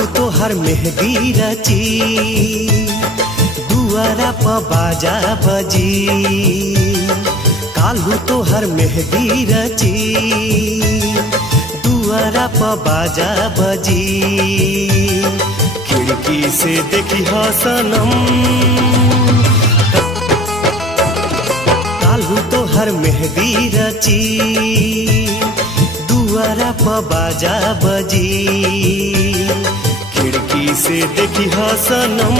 काल्हू तोहर मेहदी रची दुआरा प बाजा बजी। काल्हू तोहर मेहदी रची दुआरा प बाजा बजी। खिड़की से देखी हा सनम काल्हू तोहर मेहदी रची दुआरा प बाजा बजी। खिड़की से देखी हा सनम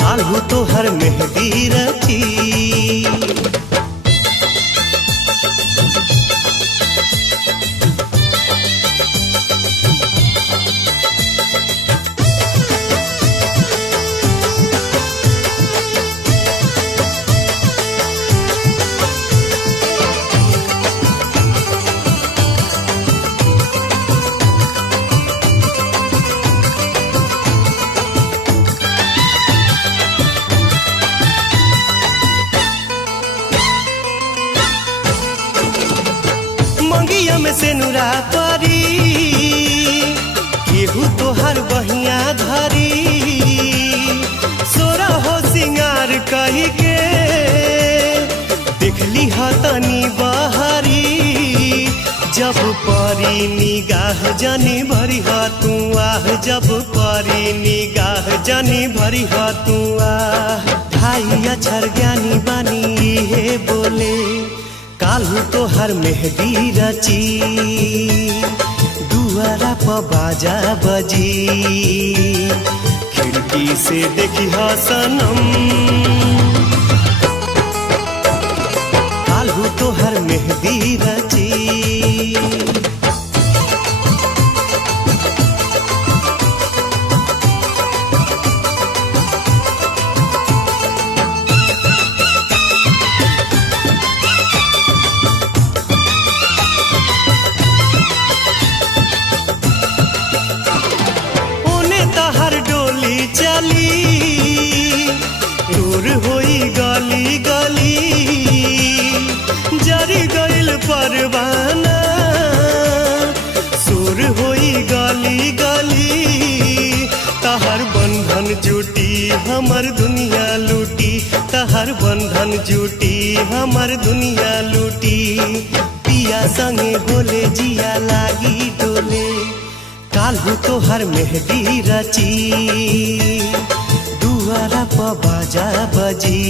काल्हू तोहर मेहदी रची। मंगिया में से नुरा परी केहू तोहर बहिया धरी। सोरा हो सिंगार कही के देखली हा तनी बहरी। जब परी निगाह जनी भरी हा तू आह। जब परी निगाह जनी भरी हा तू आह। भाई अक्षर ज्ञानी बानी हे बोले काल्हू तोहर मेहदी रची दुआरा प बाजा बजी। खिड़की से देखी हा सनम काल्हू तोहर मेहदी रची। चली दूर होई गली गली जरी गइल परवाना। सुर होई गली गली तहर बंधन जुटी हमर दुनिया लूटी। तहर बंधन जुटी हमर दुनिया लूटी। पिया संगे बोले जिया लागी डोले काल्हू तोहर मेहदी रची दुआरा प बाजा बजी।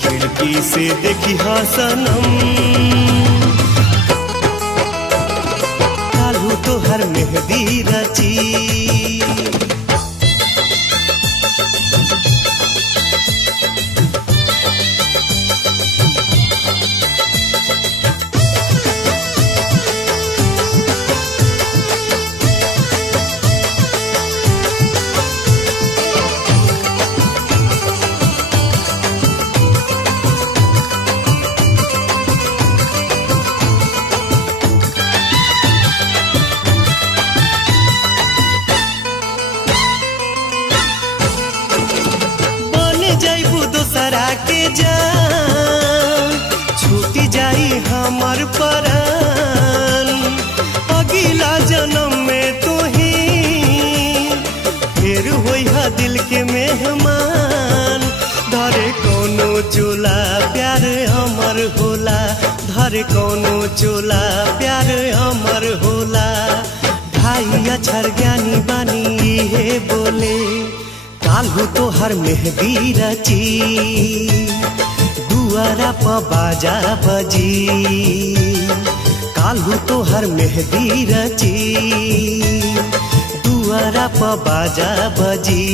खिड़की से देखी हा सनम काल्हू तोहर मेहदी रची। के जान छूटी जाई हमर परान। अगला जन्म में तू ही फिर होई हा दिल के मेहमान। धरे कोनो चोला प्यार हमर होला। धरे कोनो चोला प्यार हमर होला। ढाई अक्षर ज्ञानी बानी हे बोले काल्हू तोहर मेहदी रची दुआरा प बाजा बजी। काल्हू तोहर मेहदी रची दुआरा प बाजा बजी।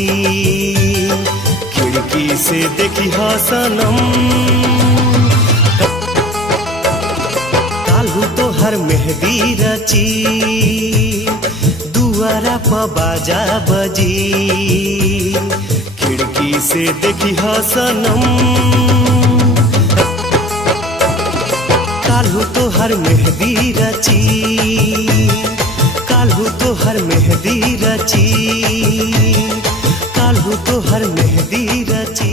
खिड़की से देखी हा सनम काल्हू तोहर मेहदी रची दुआरा प बाजा बजी। खिड़की से देखी हा सनम काल्हू तोहर मेहदी रची। काल्हू तोहर मेहदी रची। काल्हू तोहर मेहदी रची।